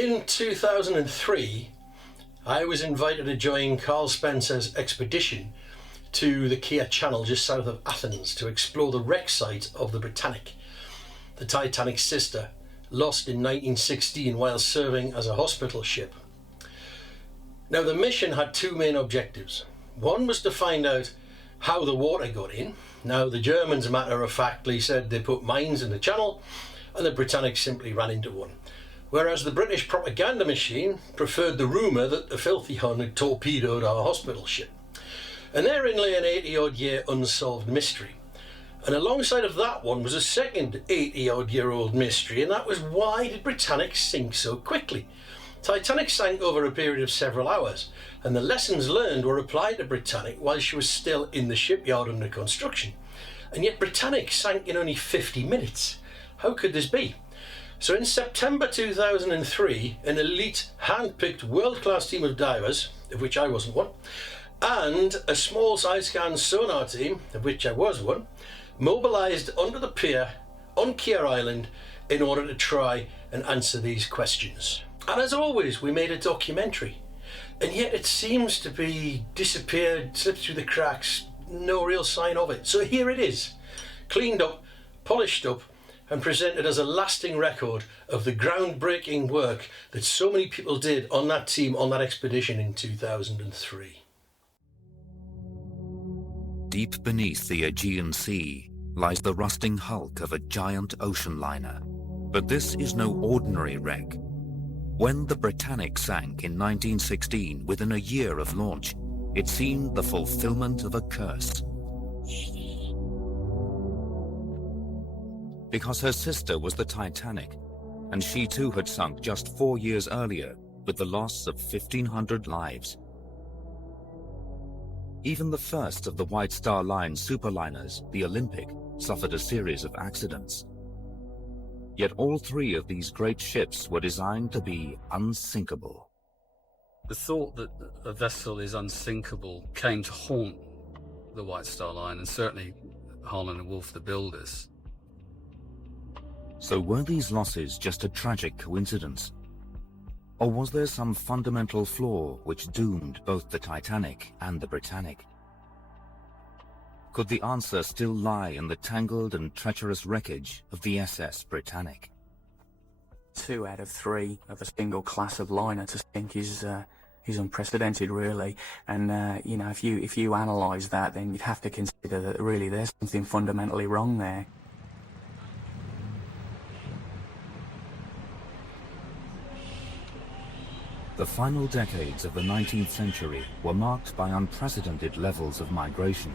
In 2003, I was invited to join Carl Spencer's expedition to the Keir Channel just south of Athens to explore the wreck site of the Britannic, the Titanic's sister, lost in 1916 while serving as a hospital ship. Now, the mission had two main objectives. One was to find out how the water got in. Now, the Germans matter-of-factly said they put mines in the channel, and the Britannic simply ran into one. Whereas the British propaganda machine preferred the rumour that the filthy Hun had torpedoed our hospital ship. And therein lay an 80-odd year unsolved mystery. And alongside of that one was a second 80-odd year old mystery, and that was, why did Britannic sink so quickly? Titanic sank over a period of several hours, and the lessons learned were applied to Britannic while she was still in the shipyard under construction. And yet Britannic sank in only 50 minutes. How could this be? So in September 2003, an elite, hand-picked, world-class team of divers, of which I wasn't one, and a small sidescan sonar team, of which I was one, mobilised under the pier on Keir Island in order to try and answer these questions. And as always, we made a documentary, and yet it seems to be disappeared, slipped through the cracks, no real sign of it. So here it is, cleaned up, polished up, and presented as a lasting record of the groundbreaking work that so many people did on that team, on that expedition in 2003. Deep beneath the Aegean Sea lies the rusting hulk of a giant ocean liner. But this is no ordinary wreck. When the Britannic sank in 1916, within a year of launch, it seemed the fulfillment of a curse. Because her sister was the Titanic, and she too had sunk just 4 years earlier with the loss of 1,500 lives. Even the first of the White Star Line superliners, the Olympic, suffered a series of accidents. Yet all three of these great ships were designed to be unsinkable. The thought that a vessel is unsinkable came to haunt the White Star Line, and certainly Harland Wolf, the builders. So were these losses just a tragic coincidence? Or was there some fundamental flaw which doomed both the Titanic and the Britannic? Could the answer still lie in the tangled and treacherous wreckage of the SS Britannic? 2 out of 3 of a single class of liner to sink is unprecedented, really. And you know, if you analyse that, then you'd have to consider that really there's something fundamentally wrong there. The final decades of the 19th century were marked by unprecedented levels of migration.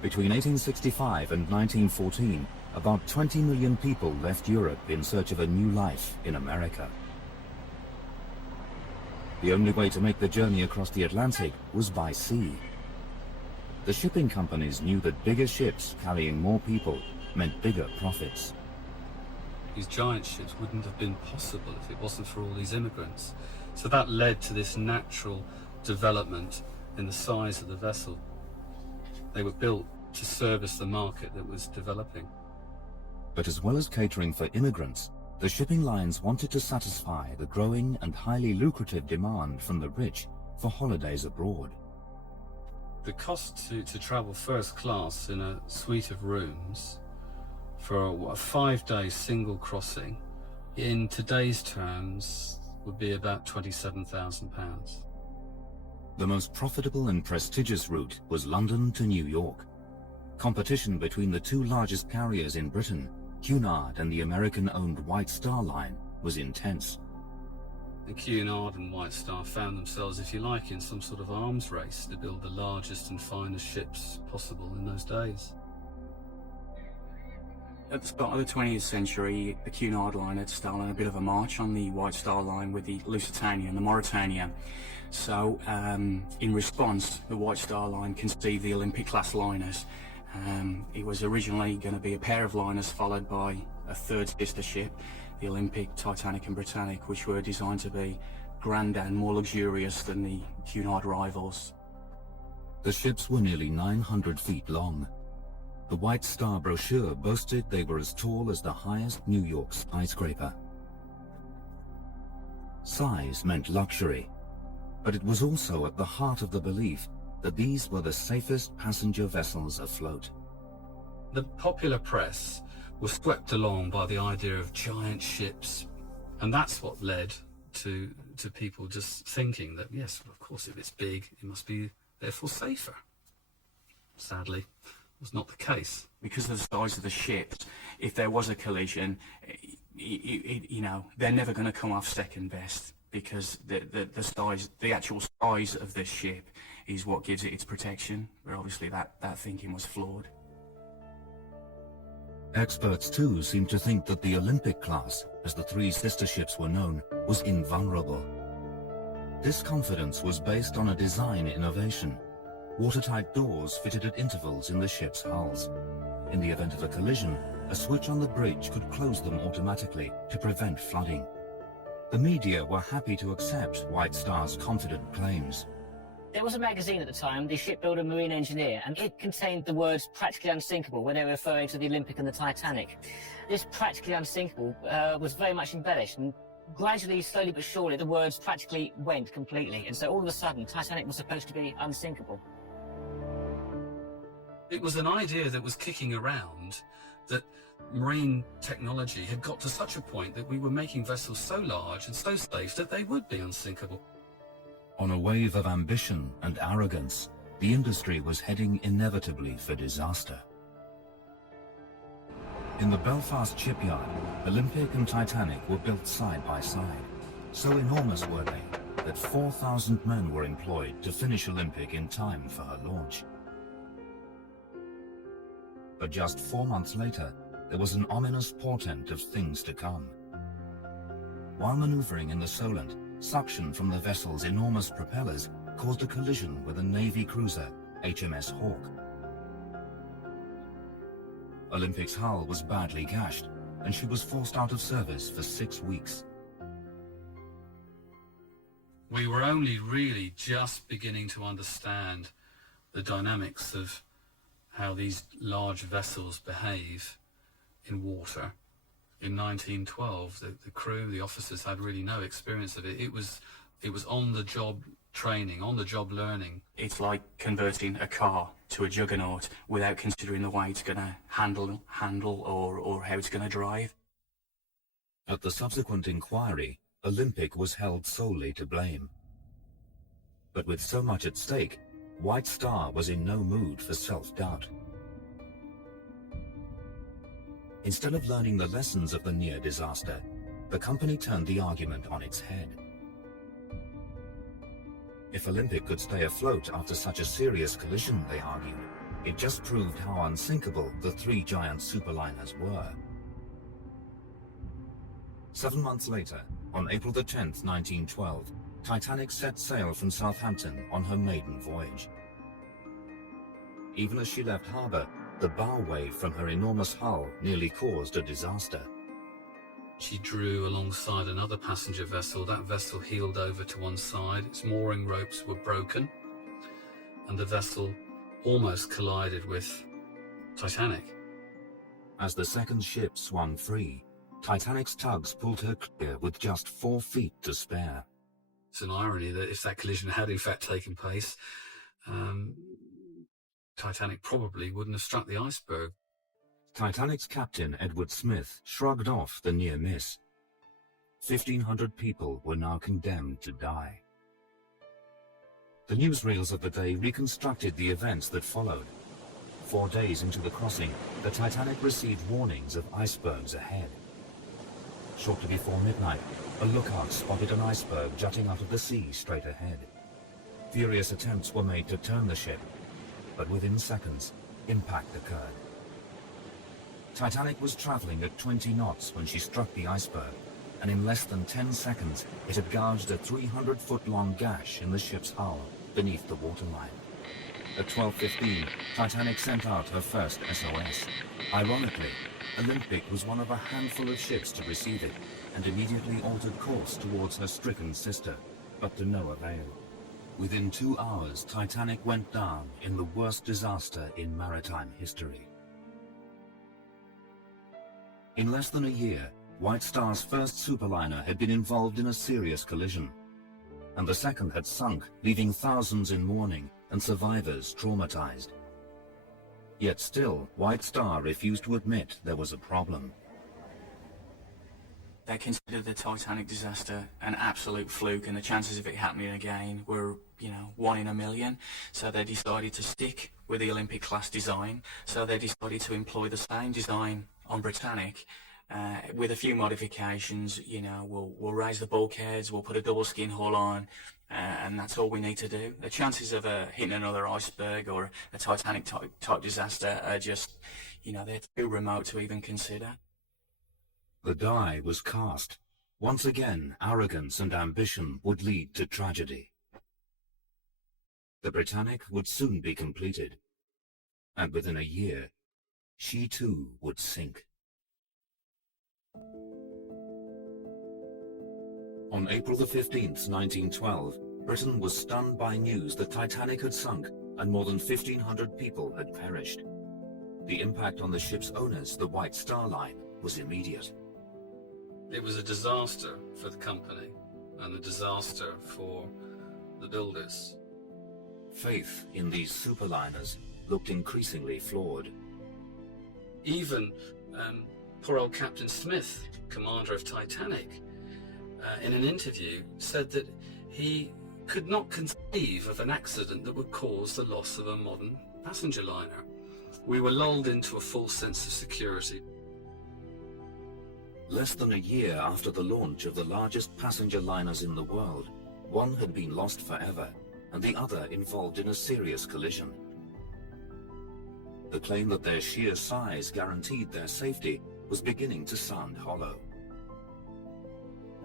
Between 1865 and 1914, about 20 million people left Europe in search of a new life in America. The only way to make the journey across the Atlantic was by sea. The shipping companies knew that bigger ships carrying more people meant bigger profits. These giant ships wouldn't have been possible if it wasn't for all these immigrants. So that led to this natural development in the size of the vessel. They were built to service the market that was developing. But as well as catering for immigrants, the shipping lines wanted to satisfy the growing and highly lucrative demand from the rich for holidays abroad. The cost to travel first class in a suite of rooms for a 5-day single crossing in today's terms would be about £27,000. The most profitable and prestigious route was London to New York. Competition between the two largest carriers in Britain, Cunard and the American-owned White Star Line, was intense. And Cunard and White Star found themselves, if you like, in some sort of arms race to build the largest and finest ships possible in those days. At the start of the 20th century, the Cunard line had stolen a bit of a march on the White Star Line with the Lusitania and the Mauretania. So, in response, the White Star Line conceived the Olympic-class liners. It was originally going to be a pair of liners followed by a third sister ship, the Olympic, Titanic and Britannic, which were designed to be grander and more luxurious than the Cunard rivals. The ships were nearly 900 feet long. The White Star brochure boasted they were as tall as the highest New York skyscraper. Size meant luxury, but it was also at the heart of the belief that these were the safest passenger vessels afloat. The popular press was swept along by the idea of giant ships, and that's what led to people just thinking that, yes, of course, if it's big, it must be therefore safer. Sadly, it was not the case. Because of the size of the ships, if there was a collision, you know, they're never going to come off second best, because the actual size of the ship is what gives it its protection. But obviously that thinking was flawed. Experts too seemed to think that the Olympic class, as the three sister ships were known, was invulnerable. This confidence was based on a design innovation: watertight doors fitted at intervals in the ship's hulls. In the event of a collision, a switch on the bridge could close them automatically to prevent flooding. The media were happy to accept White Star's confident claims. There was a magazine at the time, the Shipbuilder Marine Engineer, and it contained the words practically unsinkable when they were referring to the Olympic and the Titanic. This practically unsinkable was very much embellished, and gradually, slowly but surely, the words practically went completely. And so all of a sudden, Titanic was supposed to be unsinkable. It was an idea that was kicking around that marine technology had got to such a point that we were making vessels so large and so safe that they would be unsinkable. On a wave of ambition and arrogance, the industry was heading inevitably for disaster. In the Belfast shipyard, Olympic and Titanic were built side by side. So enormous were they that 4,000 men were employed to finish Olympic in time for her launch. But just 4 months later, there was an ominous portent of things to come. While maneuvering in the Solent, suction from the vessel's enormous propellers caused a collision with a Navy cruiser, HMS Hawke. Olympic's hull was badly gashed, and she was forced out of service for 6 weeks. We were only really just beginning to understand the dynamics of how these large vessels behave in water. In 1912, the crew, the officers had really no experience of it. It was on-the-job training, on-the-job learning. It's like converting a car to a juggernaut without considering the way it's going to handle or how it's going to drive. At the subsequent inquiry, Olympic was held solely to blame. But with so much at stake, White Star was in no mood for self-doubt. Instead of learning the lessons of the near disaster, the company turned the argument on its head. If Olympic could stay afloat after such a serious collision, they argued, it just proved how unsinkable the three giant superliners were. 7 months later, on April the 10th, 1912, Titanic set sail from Southampton on her maiden voyage. Even as she left harbour, the bow wave from her enormous hull nearly caused a disaster. She drew alongside another passenger vessel. That vessel heeled over to one side, its mooring ropes were broken, and the vessel almost collided with Titanic. As the second ship swung free, Titanic's tugs pulled her clear with just 4 feet to spare. It's an irony that if that collision had in fact taken place, Titanic probably wouldn't have struck the iceberg. Titanic's captain, Edward Smith, shrugged off the near miss. 1,500 people were now condemned to die. The newsreels of the day reconstructed the events that followed. 4 days into the crossing, the Titanic received warnings of icebergs ahead. Shortly before midnight, a lookout spotted an iceberg jutting out of the sea straight ahead. Furious attempts were made to turn the ship, but within seconds, impact occurred. Titanic was traveling at 20 knots when she struck the iceberg, and in less than 10 seconds, it had gouged a 300-foot-long gash in the ship's hull beneath the waterline. At 12:15, Titanic sent out her first SOS. Ironically, Olympic was one of a handful of ships to receive it, and immediately altered course towards her stricken sister, but to no avail. Within 2 hours, Titanic went down in the worst disaster in maritime history. In less than a year, White Star's first superliner had been involved in a serious collision, and the second had sunk, leaving thousands in mourning and survivors traumatized. Yet still, White Star refused to admit there was a problem. They considered the Titanic disaster an absolute fluke, and the chances of it happening again were, 1 in a million. So they decided to stick with the Olympic class design. So they decided to employ the same design on Britannic, with a few modifications. We'll raise the bulkheads, we'll put a double skin hull on, and that's all we need to do. The chances of hitting another iceberg or a Titanic type disaster are just, they're too remote to even consider. The die was cast. Once again, arrogance and ambition would lead to tragedy. The Britannic would soon be completed, and within a year, she too would sink. On April the 15th, 1912, Britain was stunned by news the Titanic had sunk and more than 1,500 people had perished. The impact on the ship's owners, the White Star Line, was immediate. It was a disaster for the company and a disaster for the builders. Faith in these superliners looked increasingly flawed. Even poor old Captain Smith, commander of Titanic, in an interview said that he could not conceive of an accident that would cause the loss of a modern passenger liner. We were lulled into a false sense of security. Less than a year after the launch of the largest passenger liners in the world, one had been lost forever, and the other involved in a serious collision. The claim that their sheer size guaranteed their safety was beginning to sound hollow.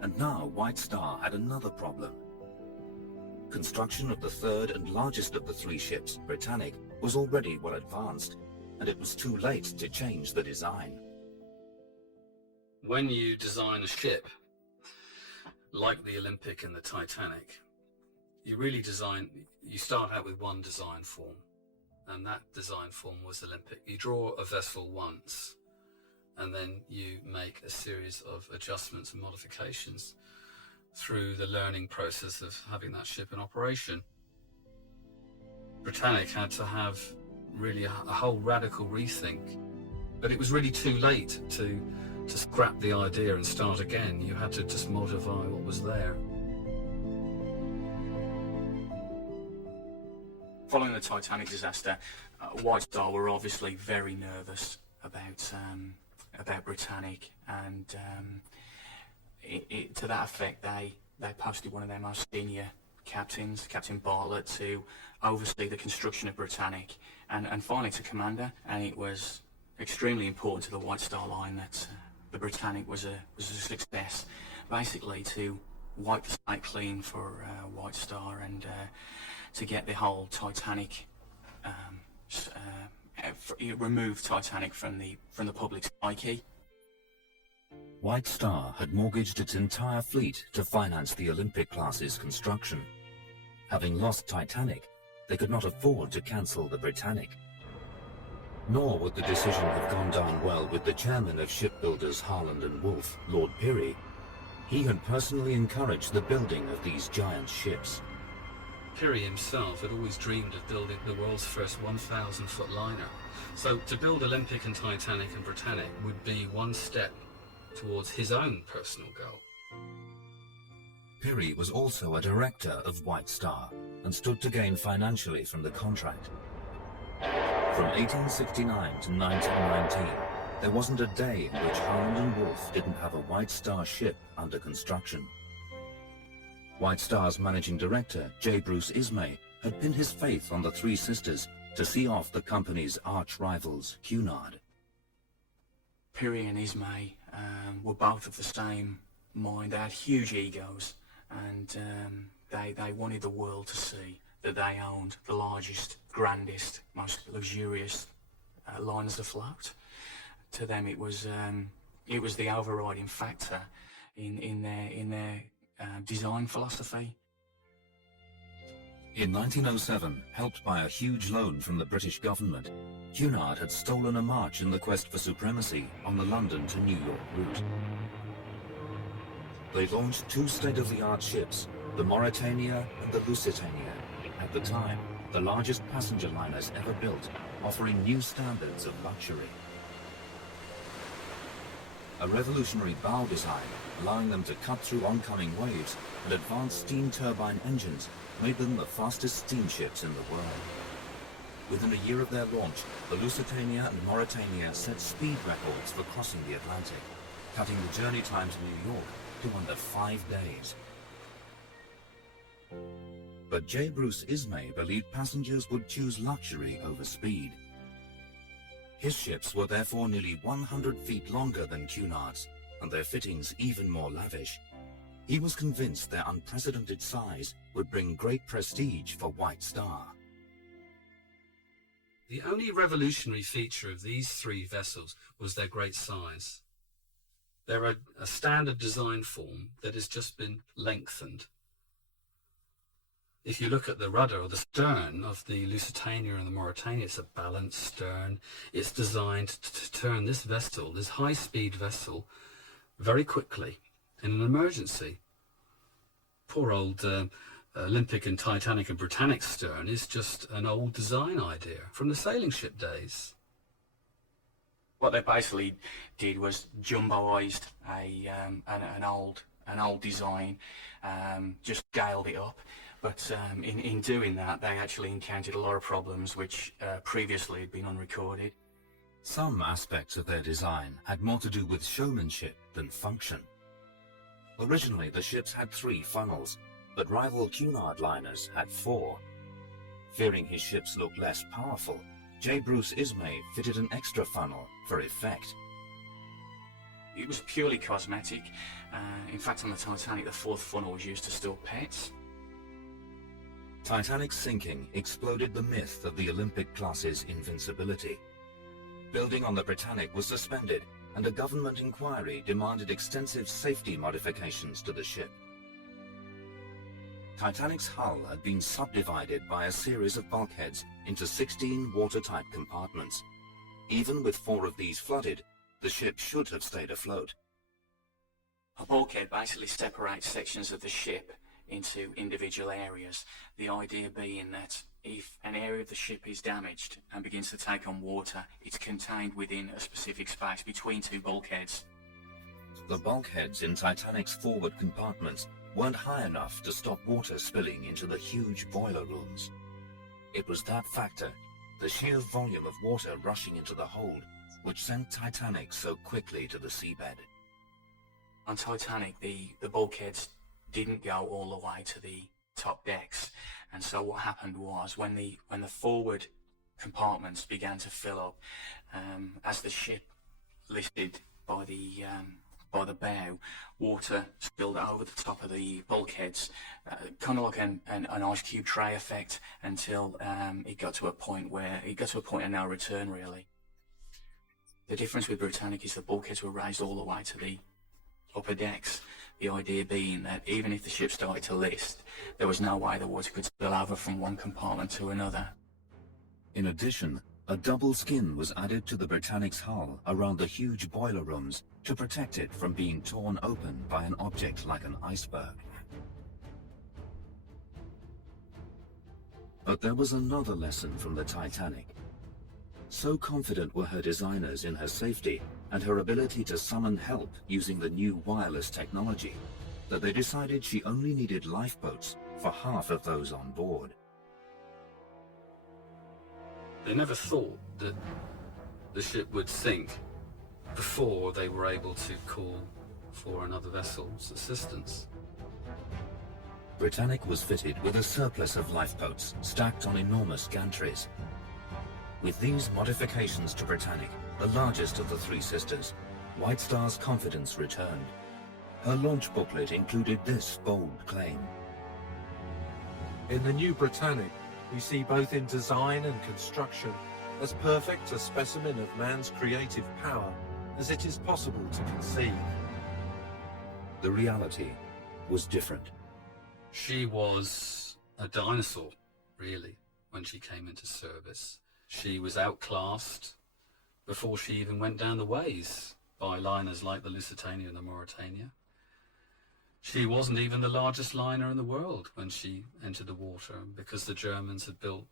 And now White Star had another problem. Construction of the third and largest of the three ships, Britannic, was already well advanced, and it was too late to change the design. When you design a ship, like the Olympic and the Titanic, you start out with one design form, and that design form was Olympic. You draw a vessel once, and then you make a series of adjustments and modifications through the learning process of having that ship in operation. Britannic had to have really a whole radical rethink, but it was really too late to scrap the idea and start again. You had to just modify what was there. Following the Titanic disaster, White Star were obviously very nervous about Britannic, and to that effect, they posted one of their most senior captains, Captain Bartlett, to oversee the construction of Britannic, and finally to commander. And it was extremely important to the White Star Line that the Britannic was a success, basically to wipe the slate clean for White Star and to get the whole Titanic, remove Titanic from the public psyche. White Star had mortgaged its entire fleet to finance the Olympic class's construction. Having lost Titanic, they could not afford to cancel the Britannic. Nor would the decision have gone down well with the chairman of shipbuilders Harland Wolf, Lord Pirrie. He had personally encouraged the building of these giant ships. Pirrie himself had always dreamed of building the world's first 1,000-foot liner. So to build Olympic and Titanic and Britannic would be one step towards his own personal goal. Pirrie was also a director of White Star and stood to gain financially from the contract. From 1869 to 1919, there wasn't a day in which Harland Wolf didn't have a White Star ship under construction. White Star's managing director, J. Bruce Ismay, had pinned his faith on the Three Sisters to see off the company's arch-rivals, Cunard. Pirrie and Ismay were both of the same mind. They had huge egos, and they wanted the world to see that they owned the largest, grandest, most luxurious liners afloat. To them, it was the overriding factor in their design philosophy. In 1907, helped by a huge loan from the British government, Cunard had stolen a march in the quest for supremacy on the London to New York route. They launched two state-of-the-art ships, the Mauretania and the Lusitania, at the time the largest passenger liners ever built, offering new standards of luxury. A revolutionary bow design, allowing them to cut through oncoming waves, and advanced steam turbine engines made them the fastest steamships in the world. Within a year of their launch, the Lusitania and Mauretania set speed records for crossing the Atlantic, cutting the journey time to New York to under 5 days. But J. Bruce Ismay believed passengers would choose luxury over speed. His ships were therefore nearly 100 feet longer than Cunard's, and their fittings even more lavish. He was convinced their unprecedented size would bring great prestige for White Star. The only revolutionary feature of these three vessels was their great size. They're a standard design form that has just been lengthened. If you look at the rudder or the stern of the Lusitania and the Mauretania, it's a balanced stern. It's designed to turn this vessel, this high-speed vessel, very quickly in an emergency. Poor old Olympic and Titanic and Britannic stern is just an old design idea from the sailing ship days. What they basically did was jumboized an old design, just scaled it up. But in doing that, they actually encountered a lot of problems which previously had been unrecorded. Some aspects of their design had more to do with showmanship than function. Originally, the ships had 3 funnels, but rival Cunard liners had 4. Fearing his ships looked less powerful, J. Bruce Ismay fitted an extra funnel for effect. It was purely cosmetic. In fact, on the Titanic, the 4th funnel was used to store pets. Titanic's sinking exploded the myth of the Olympic class's invincibility. Building on the Britannic was suspended, and a government inquiry demanded extensive safety modifications to the ship. Titanic's hull had been subdivided by a series of bulkheads into 16 watertight compartments. Even with 4 of these flooded, the ship should have stayed afloat. A bulkhead basically separates sections of the ship into individual areas, the idea being that if an area of the ship is damaged and begins to take on water, it's contained within a specific space between 2 bulkheads. The bulkheads in Titanic's forward compartments weren't high enough to stop water spilling into the huge boiler rooms. It was that factor, the sheer volume of water rushing into the hold, which sent Titanic so quickly to the seabed. On Titanic, the bulkheads didn't go all the way to the top decks, and so what happened was when the forward compartments began to fill up, as the ship lifted by the bow, water spilled over the top of the bulkheads, kind of like an ice cube tray effect, until it got to a point of no return, really. The difference with Britannic is the bulkheads were raised all the way to the upper decks, the idea being that even if the ship started to list, there was no way the water could spill over from one compartment to another. In addition, a double skin was added to the Britannic's hull around the huge boiler rooms to protect it from being torn open by an object like an iceberg. But there was another lesson from the Titanic. So confident were her designers in her safety and her ability to summon help using the new wireless technology that they decided she only needed lifeboats for half of those on board. They never thought that the ship would sink before they were able to call for another vessel's assistance. Britannic was fitted with a surplus of lifeboats stacked on enormous gantries. With these modifications to Britannic, the largest of the 3 sisters, White Star's confidence returned. Her launch booklet included this bold claim. In the new Britannic, we see both in design and construction as perfect a specimen of man's creative power as it is possible to conceive. The reality was different. She was a dinosaur, really, when she came into service. She was outclassed before she even went down the ways by liners like the Lusitania and the Mauretania. She wasn't even the largest liner in the world when she entered the water, because the Germans had built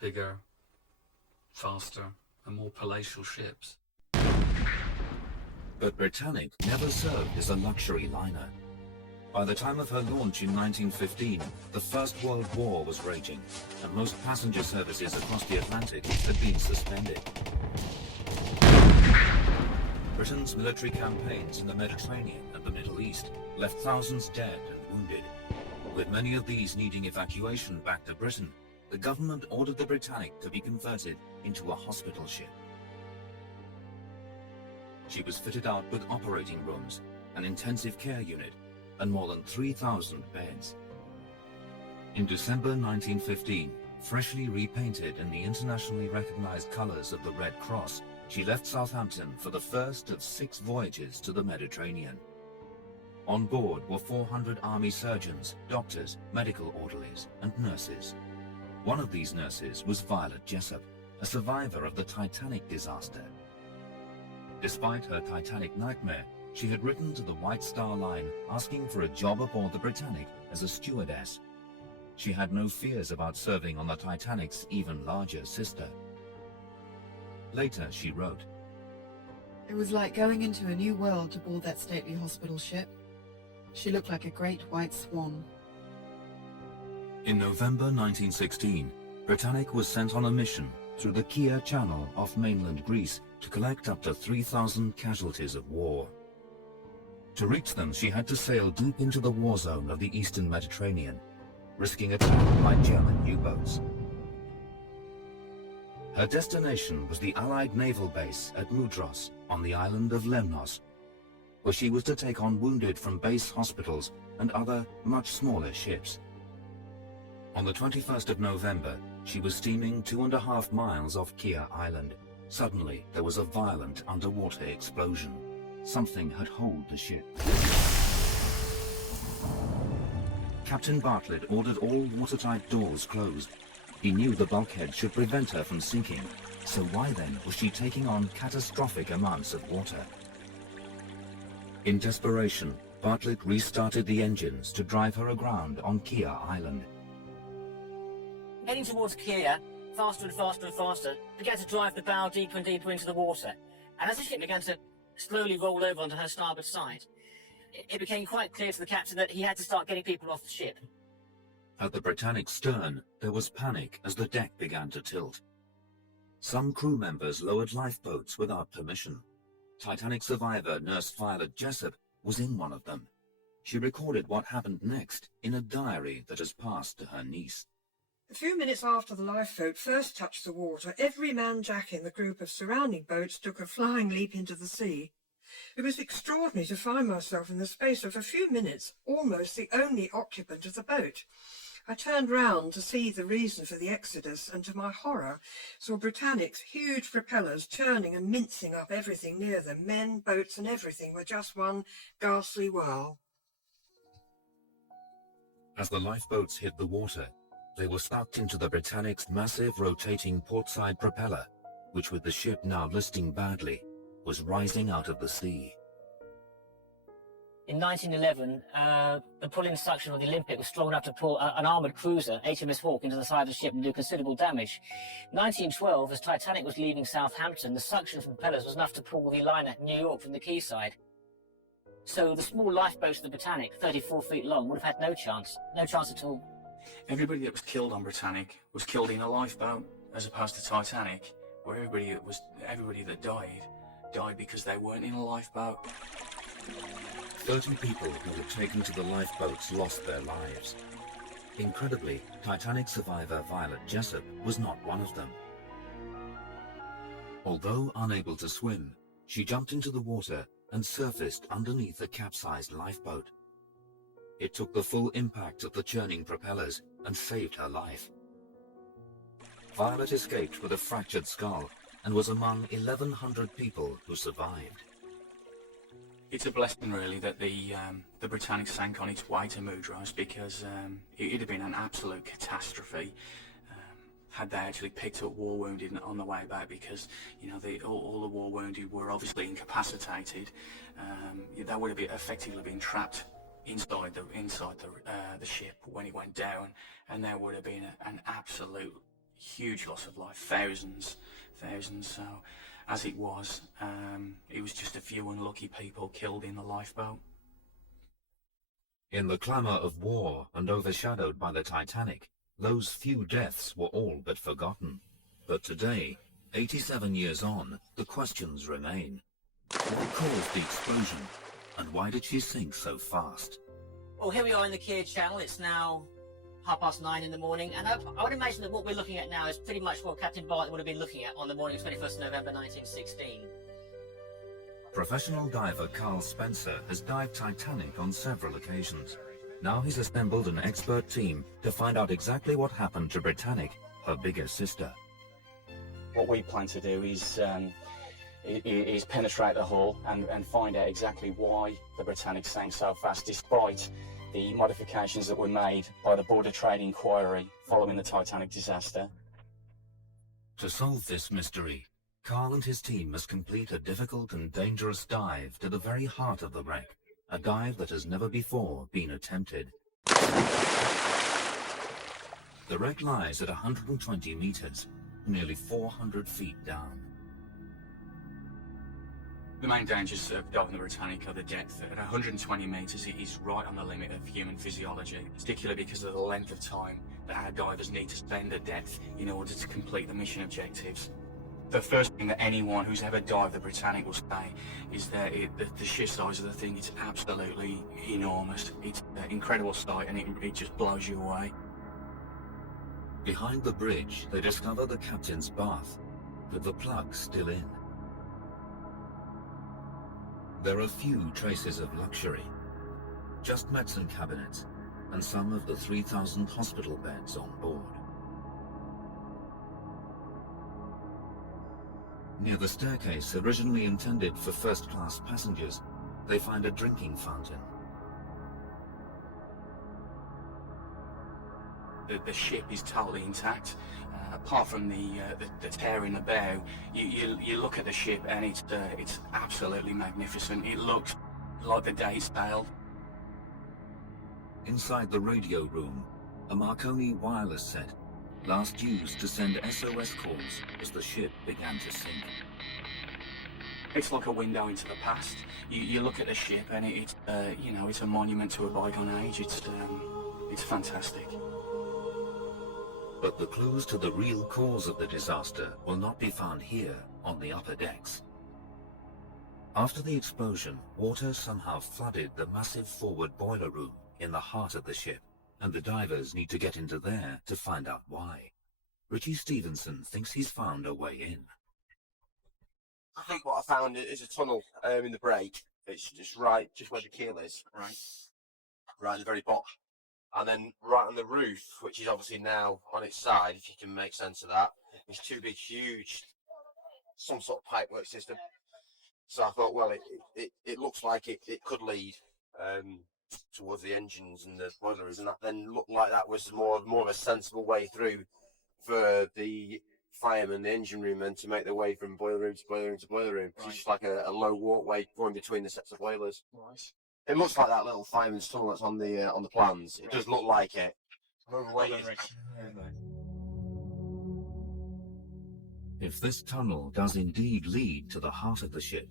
bigger, faster and more palatial ships. But Britannic never served as a luxury liner. By the time of her launch in 1915, the First World War was raging, and most passenger services across the Atlantic had been suspended. Britain's military campaigns in the Mediterranean and the Middle East left thousands dead and wounded. With many of these needing evacuation back to Britain, the government ordered the Britannic to be converted into a hospital ship. She was fitted out with operating rooms, an intensive care unit, and more than 3,000 beds. In December 1915, freshly repainted in the internationally recognized colors of the Red Cross, she left Southampton for the first of 6 voyages to the Mediterranean. On board were 400 army surgeons, doctors, medical orderlies, and nurses. One of these nurses was Violet Jessop, a survivor of the Titanic disaster. Despite her Titanic nightmare, she had written to the White Star Line asking for a job aboard the Britannic as a stewardess. She had no fears about serving on the Titanic's even larger sister. Later she wrote, "It was like going into a new world aboard that stately hospital ship. She looked like a great white swan." In November 1916, Britannic was sent on a mission through the Kea Channel off mainland Greece to collect up to 3,000 casualties of war. To reach them, she had to sail deep into the war zone of the eastern Mediterranean, risking attack by German U-boats. Her destination was the Allied naval base at Mudros on the island of Lemnos, where she was to take on wounded from base hospitals and other, much smaller ships. On the 21st of November, she was steaming 2.5 miles off Kea Island. Suddenly, there was a violent underwater explosion. Something had holed the ship. Captain Bartlett ordered all watertight doors closed. He knew the bulkhead should prevent her from sinking, so why then was she taking on catastrophic amounts of water? In desperation, Bartlett restarted the engines to drive her aground on Kea Island. Heading towards Kea, faster and faster and faster, began to drive the bow deeper and deeper into the water. And as the ship began to slowly roll over onto her starboard side, it became quite clear to the captain that he had to start getting people off the ship. At the Britannic's stern, there was panic as the deck began to tilt. Some crew members lowered lifeboats without permission. Titanic survivor nurse Violet Jessop was in one of them. She recorded what happened next in a diary that has passed to her niece. A few minutes after the lifeboat first touched the water, every man jack in the group of surrounding boats took a flying leap into the sea. It was extraordinary to find myself in the space of a few minutes almost the only occupant of the boat. I turned round to see the reason for the exodus, and to my horror saw Britannic's huge propellers churning and mincing up everything near them. Men, boats and everything were just one ghastly whirl. As the lifeboats hit the water, they were sucked into the Britannic's massive rotating portside propeller, which, with the ship now listing badly, was rising out of the sea. In 1911, the pulling suction of the Olympic was strong enough to pull an armoured cruiser, HMS Hawke, into the side of the ship and do considerable damage. 1912, as Titanic was leaving Southampton, the suction from propellers was enough to pull the liner New York from the quayside. So the small lifeboats of the Britannic, 34 feet long, would have had no chance at all. Everybody that was killed on Britannic was killed in a lifeboat, as opposed to Titanic, where everybody that died because they weren't in a lifeboat. 30 people who were taken to the lifeboats lost their lives. Incredibly, Titanic survivor Violet Jessop was not one of them. Although unable to swim, she jumped into the water and surfaced underneath a capsized lifeboat. It took the full impact of the churning propellers and saved her life. Violet escaped with a fractured skull and was among 1,100 people who survived. It's a blessing, really, that the Britannic sank on its way to Mudros, because it'd have been an absolute catastrophe had they actually picked up war wounded on the way back, because all the war wounded were obviously incapacitated. They would have effectively been trapped inside the ship when it went down, and there would have been an absolute huge loss of life, thousands. So as it was just a few unlucky people killed in the lifeboat. In the clamour of war and overshadowed by the Titanic, those few deaths were all but forgotten. But today, 87 years on, the questions remain. What caused the explosion, and why did she sink so fast? Well, here we are in the Kier Channel. It's now 9:30 in the morning, and I would imagine that what we're looking at now is pretty much what Captain Bartlett would have been looking at on the morning of 21st November 1916. Professional diver Carl Spencer has dived Titanic on several occasions. Now he's assembled an expert team to find out exactly what happened to Britannic, her bigger sister. What we plan to do is penetrate the hull and find out exactly why the Britannic sank so fast, despite the modifications that were made by the Border Trade Inquiry following the Titanic disaster. To solve this mystery, Carl and his team must complete a difficult and dangerous dive to the very heart of the wreck, a dive that has never before been attempted. The wreck lies at 120 meters, nearly 400 feet down. The main dangers of diving the Britannic are the depth. At 120 metres, it is right on the limit of human physiology, particularly because of the length of time that our divers need to spend at depth in order to complete the mission objectives. The first thing that anyone who's ever dived the Britannic will say is that the sheer size of the thing is absolutely enormous. It's an incredible sight, and it just blows you away. Behind the bridge, they discover the captain's bath, with the plug still in. There are few traces of luxury, just medicine cabinets and some of the 3,000 hospital beds on board. Near the staircase, originally intended for first-class passengers, they find a drinking fountain. The ship is totally intact. Apart from the tear in the bow, you look at the ship and it's absolutely magnificent. It looks like the day it sailed. Inside the radio room, a Marconi wireless set, last used to send SOS calls as the ship began to sink. It's like a window into the past. You look at the ship and it's a monument to a bygone age. It's fantastic. But the clues to the real cause of the disaster will not be found here on the upper decks. After the explosion, water somehow flooded the massive forward boiler room in the heart of the ship, and the divers need to get into there to find out why. Richie Stevenson thinks he's found a way in. I think what I found is a tunnel in the break. It's just where the keel is, right at the very bottom. And then right on the roof, which is obviously now on its side, if you can make sense of that, there's two big, huge, some sort of pipework system. So I thought, well, it looks like it could lead towards the engines and the boilers, and that then looked like that was more of a sensible way through for the firemen, the engine roommen, to make their way from boiler room to boiler room to boiler room. Right. It's just like a low walkway going between the sets of boilers. Right. It looks like that little fireman's tunnel that's on the plans. It does look like it. If this tunnel does indeed lead to the heart of the ship,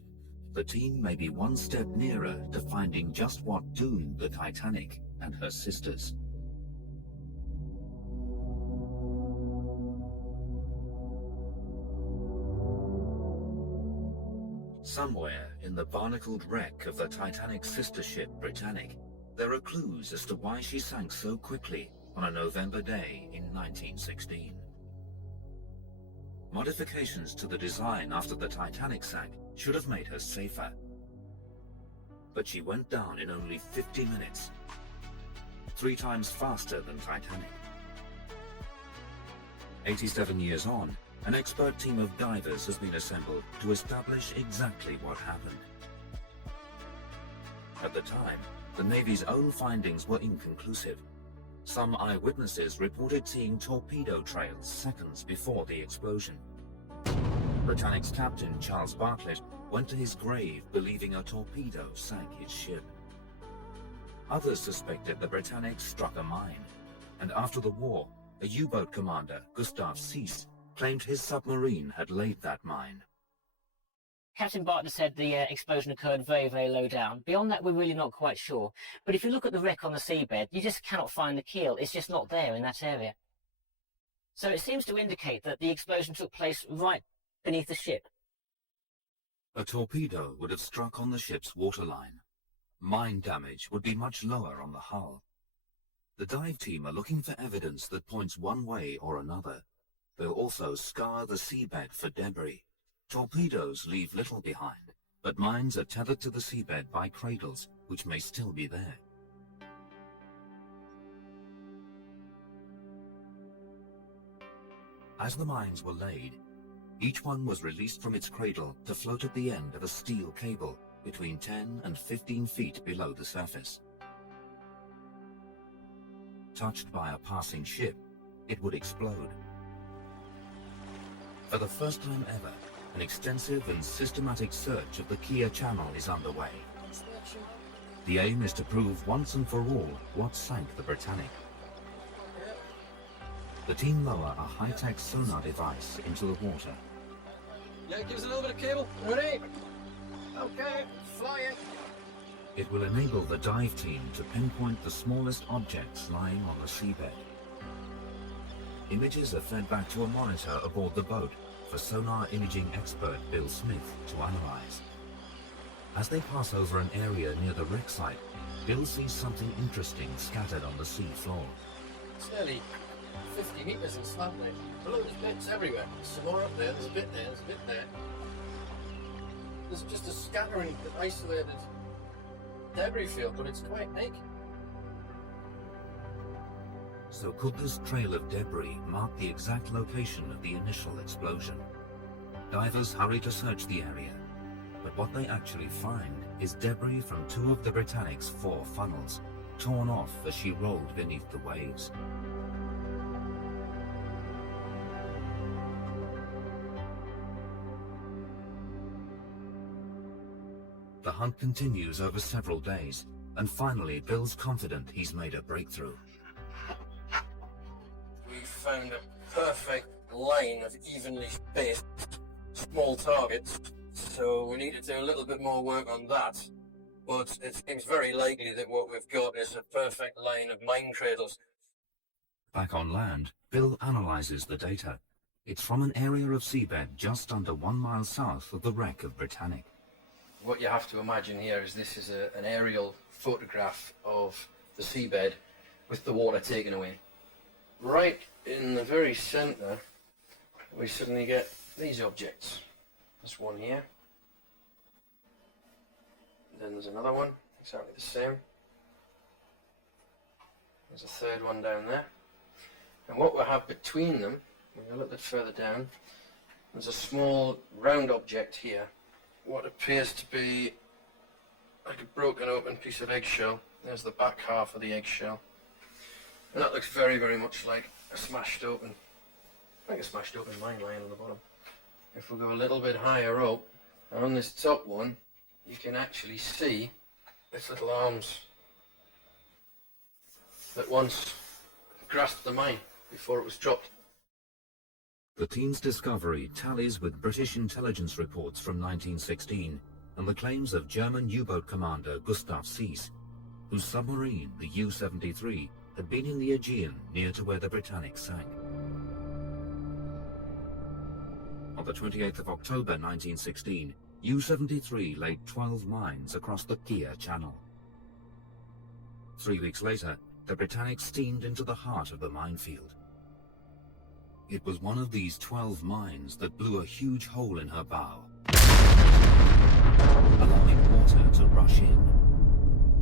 the team may be one step nearer to finding just what doomed the Titanic and her sisters. Somewhere in the barnacled wreck of the Titanic's sister ship Britannic, there are clues as to why she sank so quickly on a November day in 1916. Modifications to the design after the Titanic sank should have made her safer. But she went down in only 50 minutes, 3 times faster than Titanic. 87 years on, an expert team of divers has been assembled to establish exactly what happened. At the time, the Navy's own findings were inconclusive. Some eyewitnesses reported seeing torpedo trails seconds before the explosion. Britannic's captain, Charles Bartlett, went to his grave believing a torpedo sank his ship. Others suspected the Britannic struck a mine, and after the war, a U-boat commander, Gustav Sees, claimed his submarine had laid that mine. Captain Barton said the explosion occurred very, very low down. Beyond that, we're really not quite sure. But if you look at the wreck on the seabed, you just cannot find the keel. It's just not there in that area. So it seems to indicate that the explosion took place right beneath the ship. A torpedo would have struck on the ship's waterline. Mine damage would be much lower on the hull. The dive team are looking for evidence that points one way or another. They'll also scour the seabed for debris. Torpedoes leave little behind, but mines are tethered to the seabed by cradles, which may still be there. As the mines were laid, each one was released from its cradle to float at the end of a steel cable between 10 and 15 feet below the surface. Touched by a passing ship, it would explode. For the first time ever, an extensive and systematic search of the Kia Channel is underway. The aim is to prove once and for all what sank the Britannic. The team lower a high-tech sonar device into the water. Yeah, give us a little bit of cable. Ready? Okay, fly it. It will enable the dive team to pinpoint the smallest objects lying on the seabed. Images are fed back to a monitor aboard the boat for sonar imaging expert Bill Smith to analyze. As they pass over an area near the wreck site, Bill sees something interesting scattered on the sea floor. It's nearly 50 metres in slant line. Below, there's bits everywhere. There's some more up there, there's a bit there, there's a bit there. There's just a scattering, isolated debris field, but it's quite big. So could this trail of debris mark the exact location of the initial explosion? Divers hurry to search the area, but what they actually find is debris from two of the Britannic's 4 funnels, torn off as she rolled beneath the waves. The hunt continues over several days, and finally Bill's confident he's made a breakthrough. We found a perfect line of evenly spaced small targets, so we need to do a little bit more work on that. But it seems very likely that what we've got is a perfect line of mine cradles. Back on land, Bill analyzes the data. It's from an area of seabed just under 1 mile south of the wreck of Britannic. What you have to imagine here is this is an aerial photograph of the seabed with the water taken away. Right in the very centre, we suddenly get these objects. There's one here. Then there's another one, exactly the same. There's a third one down there. And what we have between them, when you look a little bit further down, there's a small round object here. What appears to be like a broken open piece of eggshell. There's the back half of the eggshell. And that looks very, very much like a smashed open, mine line on the bottom. If we go a little bit higher up, on this top one, you can actually see its little arms that once grasped the mine before it was dropped. The team's discovery tallies with British intelligence reports from 1916 and the claims of German U-boat commander Gustav Sees, whose submarine, the U-73, had been in the Aegean near to where the Britannic sank. On the 28th of October 1916, U-73 laid 12 mines across the Kia Channel. 3 weeks later, the Britannic steamed into the heart of the minefield. It was one of these 12 mines that blew a huge hole in her bow, allowing water to rush in.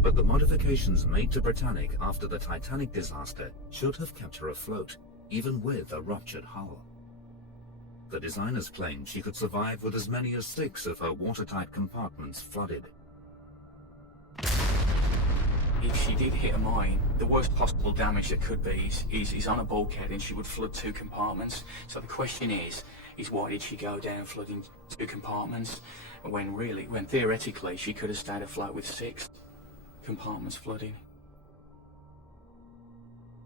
But the modifications made to Britannic after the Titanic disaster should have kept her afloat, even with a ruptured hull. The designers claimed she could survive with as many as 6 of her watertight compartments flooded. If she did hit a mine, the worst possible damage that could be is on a bulkhead, and she would flood 2 compartments. So the question is why did she go down flooding 2 compartments when theoretically she could have stayed afloat with 6 compartments flooding?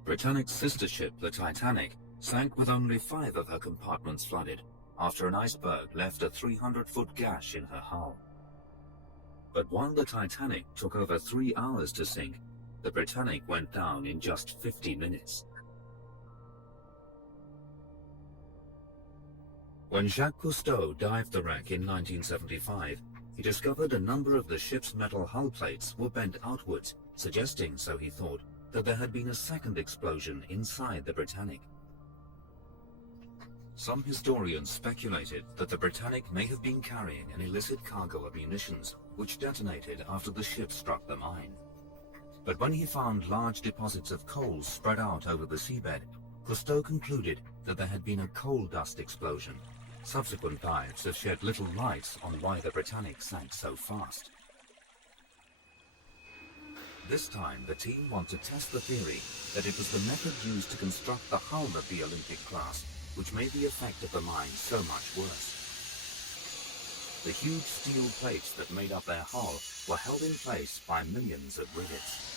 Britannic's sister ship, the Titanic, sank with only 5 of her compartments flooded after an iceberg left a 300-foot gash in her hull. But while the Titanic took over 3 hours to sink, the Britannic went down in just 50 minutes. When Jacques Cousteau dived the wreck in 1975, he discovered a number of the ship's metal hull plates were bent outwards, suggesting, so he thought, that there had been a second explosion inside the Britannic. Some historians speculated that the Britannic may have been carrying an illicit cargo of munitions, which detonated after the ship struck the mine. But when he found large deposits of coal spread out over the seabed, Cousteau concluded that there had been a coal dust explosion. Subsequent dives have shed little light on why the Britannic sank so fast. This time, the team want to test the theory that it was the method used to construct the hull of the Olympic class which made the effect of the mine so much worse. The huge steel plates that made up their hull were held in place by millions of rivets.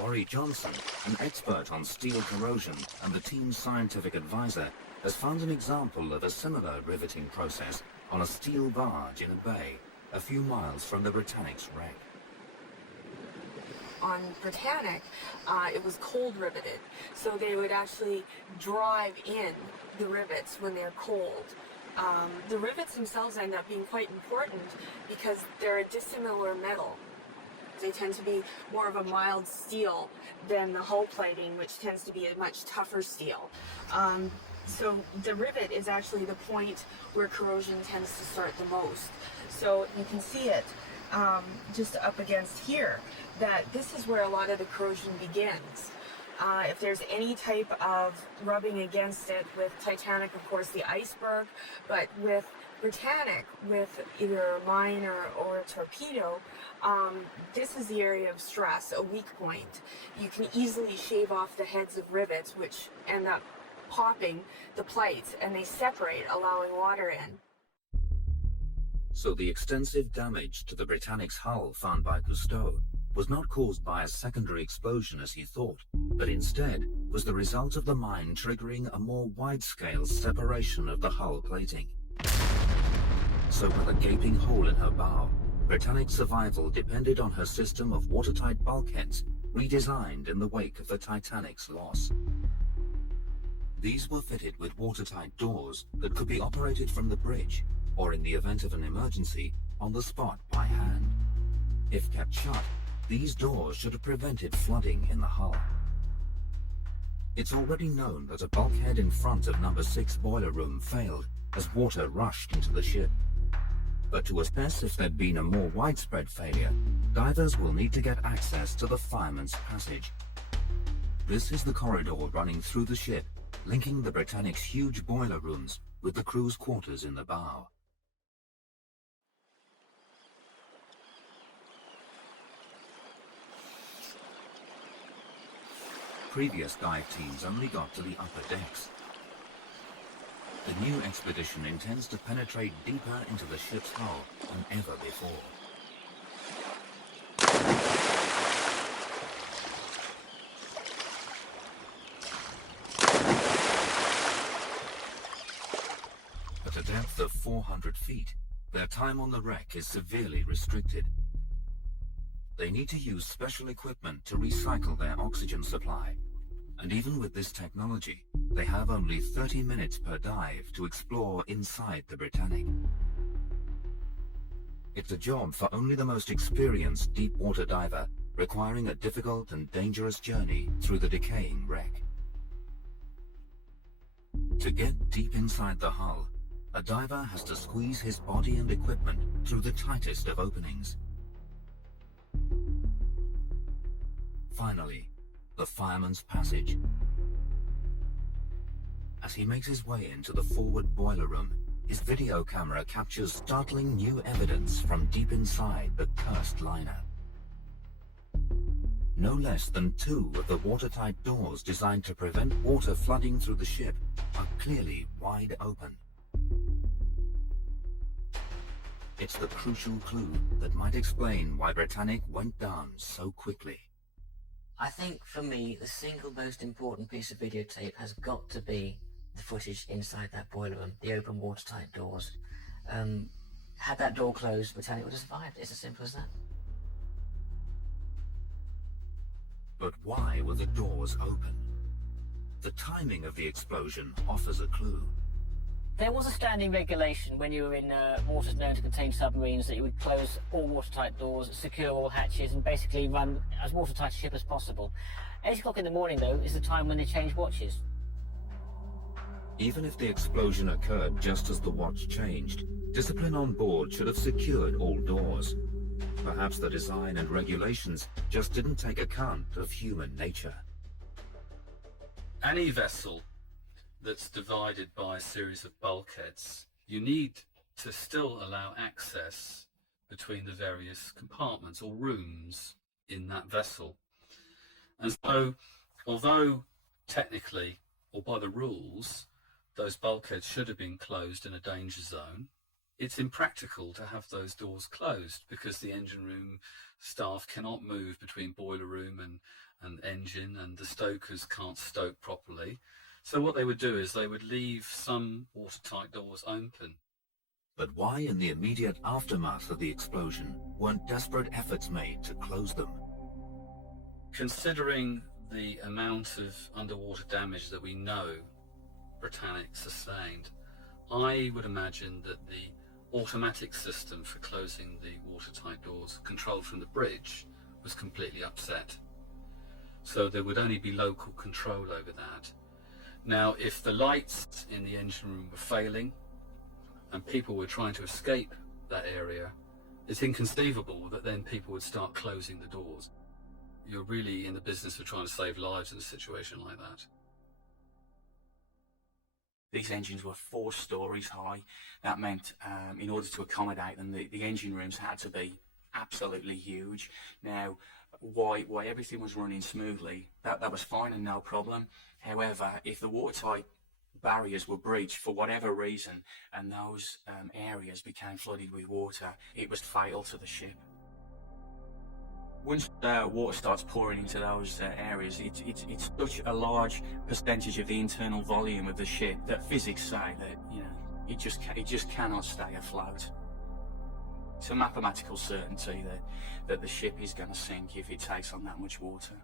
Laurie Johnson, an expert on steel corrosion and the team's scientific advisor, has found an example of a similar riveting process on a steel barge in a bay a few miles from the Britannic's wreck. On Britannic, it was cold riveted, so they would actually drive in the rivets when they're cold. The rivets themselves end up being quite important because they're a dissimilar metal. They tend to be more of a mild steel than the hull plating, which tends to be a much tougher steel. So the rivet is actually the point where corrosion tends to start the most. So you can see it just up against here, that this is where a lot of the corrosion begins. If there's any type of rubbing against it, with Titanic, of course, the iceberg, but with Britannic, with either a mine or a torpedo, this is the area of stress, a weak point. You can easily shave off the heads of rivets, which end up popping the plates, and they separate, allowing water in. So the extensive damage to the Britannic's hull found by Cousteau was not caused by a secondary explosion as he thought, but instead was the result of the mine triggering a more wide-scale separation of the hull plating. So with a gaping hole in her bow, Britannic's survival depended on her system of watertight bulkheads redesigned in the wake of the Titanic's loss. These were fitted with watertight doors that could be operated from the bridge, or in the event of an emergency, on the spot by hand. If kept shut, these doors should have prevented flooding in the hull. It's already known that a bulkhead in front of number 6 boiler room failed as water rushed into the ship. But to assess if there'd been a more widespread failure, divers will need to get access to the fireman's passage. This is the corridor running through the ship, linking the Britannic's huge boiler rooms with the crew's quarters in the bow. Previous dive teams only got to the upper decks. The new expedition intends to penetrate deeper into the ship's hull than ever before. At a depth of 400 feet, their time on the wreck is severely restricted. They need to use special equipment to recycle their oxygen supply. And even with this technology, they have only 30 minutes per dive to explore inside the Britannic. It's a job for only the most experienced deep-water diver, requiring a difficult and dangerous journey through the decaying wreck. To get deep inside the hull, a diver has to squeeze his body and equipment through the tightest of openings. Finally, the fireman's passage. As he makes his way into the forward boiler room, his video camera captures startling new evidence from deep inside the cursed liner. No less than 2 of the watertight doors designed to prevent water flooding through the ship are clearly wide open. It's the crucial clue that might explain why Britannic went down so quickly. I think for me, the single most important piece of videotape has got to be the footage inside that boiler room, the open watertight doors. Had that door closed, Britannic would have survived. It's as simple as that. But why were the doors open? The timing of the explosion offers a clue. There was a standing regulation when you were in waters known to contain submarines that you would close all watertight doors, secure all hatches, and basically run as watertight a ship as possible. 8 o'clock in the morning, though, is the time when they change watches. Even if the explosion occurred just as the watch changed, discipline on board should have secured all doors. Perhaps the design and regulations just didn't take account of human nature. Any vessel that's divided by a series of bulkheads, you need to still allow access between the various compartments or rooms in that vessel. And so, although technically, or by the rules, those bulkheads should have been closed in a danger zone, it's impractical to have those doors closed because the engine room staff cannot move between boiler room and engine, and the stokers can't stoke properly. So what they would do is they would leave some watertight doors open. But why in the immediate aftermath of the explosion weren't desperate efforts made to close them? Considering the amount of underwater damage that we know Britannic sustained, I would imagine that the automatic system for closing the watertight doors controlled from the bridge was completely upset. So there would only be local control over that. Now, if the lights in the engine room were failing and people were trying to escape that area, it's inconceivable that then people would start closing the doors. You're really in the business of trying to save lives in a situation like that. These engines were 4 stories high. That meant in order to accommodate them, the engine rooms had to be absolutely huge. Now, why everything was running smoothly, that was fine and no problem. However, if the watertight barriers were breached for whatever reason and those areas became flooded with water, it was fatal to the ship. Once water starts pouring into those areas, it's such a large percentage of the internal volume of the ship that physics say that, you know, it just cannot stay afloat. It's a mathematical certainty that the ship is going to sink if it takes on that much water.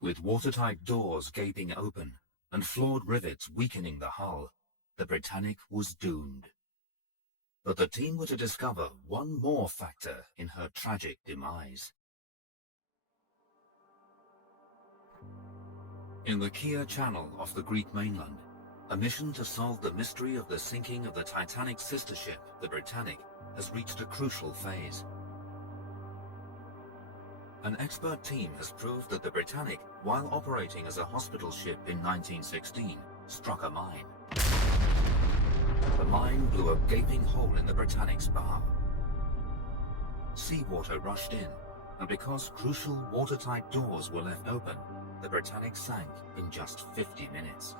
With watertight doors gaping open and flawed rivets weakening the hull, the Britannic was doomed. But the team were to discover one more factor in her tragic demise. In the Kia Channel off the Greek mainland, a mission to solve the mystery of the sinking of the Titanic's sister ship, the Britannic, has reached a crucial phase. An expert team has proved that the Britannic, while operating as a hospital ship in 1916, struck a mine. The mine blew a gaping hole in the Britannic's bow. Seawater rushed in, and because crucial watertight doors were left open, the Britannic sank in just 50 minutes.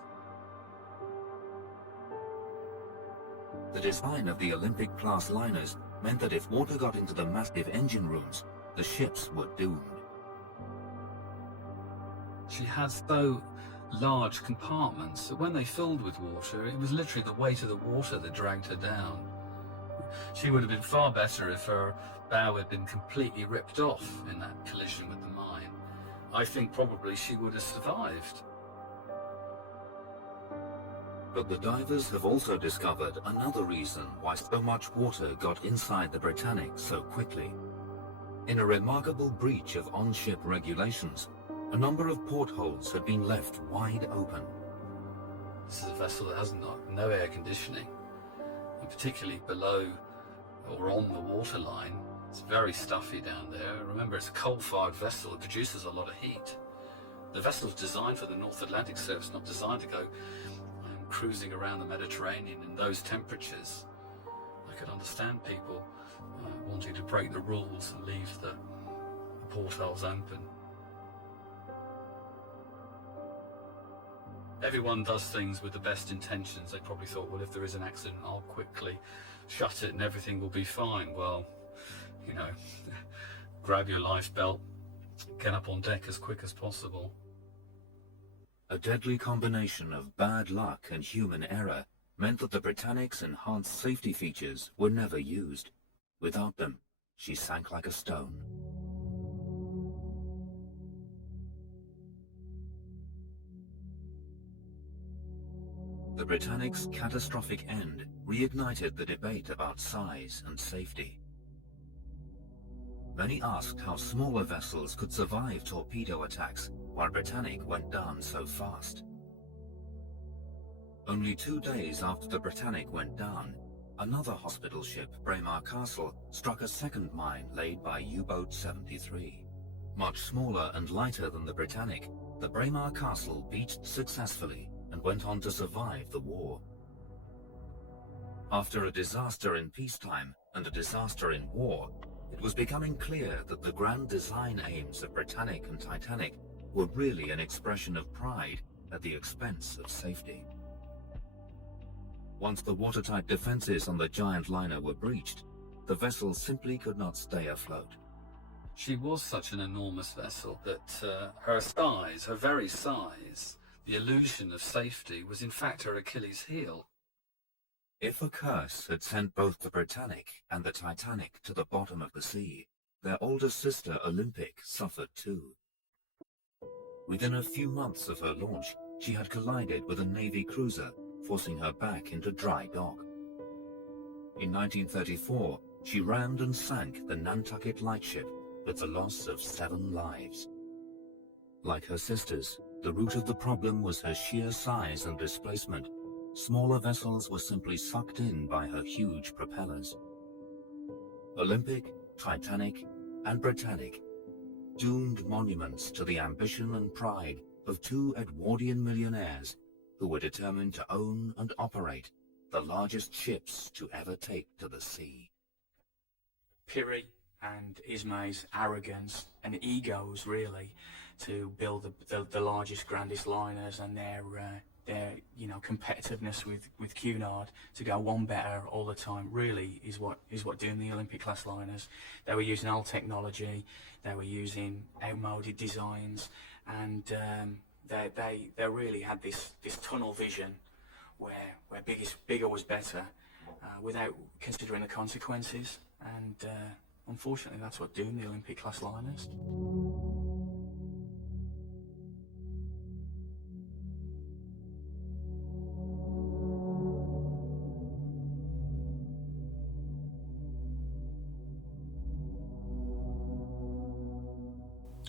The design of the Olympic-class liners meant that if water got into the massive engine rooms, the ships were doomed. She had so large compartments that when they filled with water, it was literally the weight of the water that dragged her down. She would have been far better if her bow had been completely ripped off in that collision with the mine. I think probably she would have survived. But the divers have also discovered another reason why so much water got inside the Britannic so quickly. In a remarkable breach of on-ship regulations, a number of portholes had been left wide open. This is a vessel that has no air conditioning, and particularly below or on the waterline. It's very stuffy down there. Remember, it's a coal-fired vessel. It produces a lot of heat. The vessel's designed for the North Atlantic service, not designed to go cruising around the Mediterranean in those temperatures. I could understand people wanting to break the rules and leave the portholes open. Everyone does things with the best intentions. They probably thought, well, if there is an accident, I'll quickly shut it and everything will be fine. Well, you know, grab your life belt, get up on deck as quick as possible. A deadly combination of bad luck and human error meant that the Britannic's enhanced safety features were never used. Without them, she sank like a stone. The Britannic's catastrophic end reignited the debate about size and safety. Many asked how smaller vessels could survive torpedo attacks while Britannic went down so fast. Only 2 days after the Britannic went down, another hospital ship, Braemar Castle, struck a second mine laid by U-boat 73. Much smaller and lighter than the Britannic, the Braemar Castle beached successfully and went on to survive the war. After a disaster in peacetime and a disaster in war, it was becoming clear that the grand design aims of Britannic and Titanic were really an expression of pride at the expense of safety. Once the watertight defenses on the giant liner were breached, the vessel simply could not stay afloat. She was such an enormous vessel that her size, her very size, the illusion of safety was in fact her Achilles heel. If a curse had sent both the Britannic and the Titanic to the bottom of the sea, their older sister Olympic suffered too. Within a few months of her launch, she had collided with a Navy cruiser, forcing her back into dry dock. In 1934, she rammed and sank the Nantucket lightship with the loss of 7 lives. Like her sisters, the root of the problem was her sheer size and displacement. Smaller vessels were simply sucked in by her huge propellers. Olympic, Titanic, and Britannic, doomed monuments to the ambition and pride of 2 Edwardian millionaires who were determined to own and operate the largest ships to ever take to the sea. Piri and Ismay's arrogance and egos, really, to build the largest, grandest liners, and their competitiveness with Cunard to go one better all the time, really is what doomed the Olympic class liners. They were using old technology, they were using outmoded designs, and they really had this tunnel vision where bigger was better, without considering the consequences, and unfortunately that's what doomed the Olympic class liners.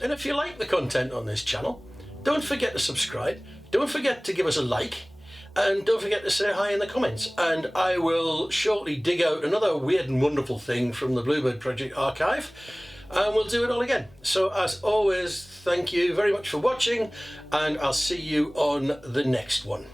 And if you like the content on this channel, don't forget to subscribe, don't forget to give us a like, and don't forget to say hi in the comments. And I will shortly dig out another weird and wonderful thing from the Bluebird Project archive, and we'll do it all again. So as always, thank you very much for watching, and I'll see you on the next one.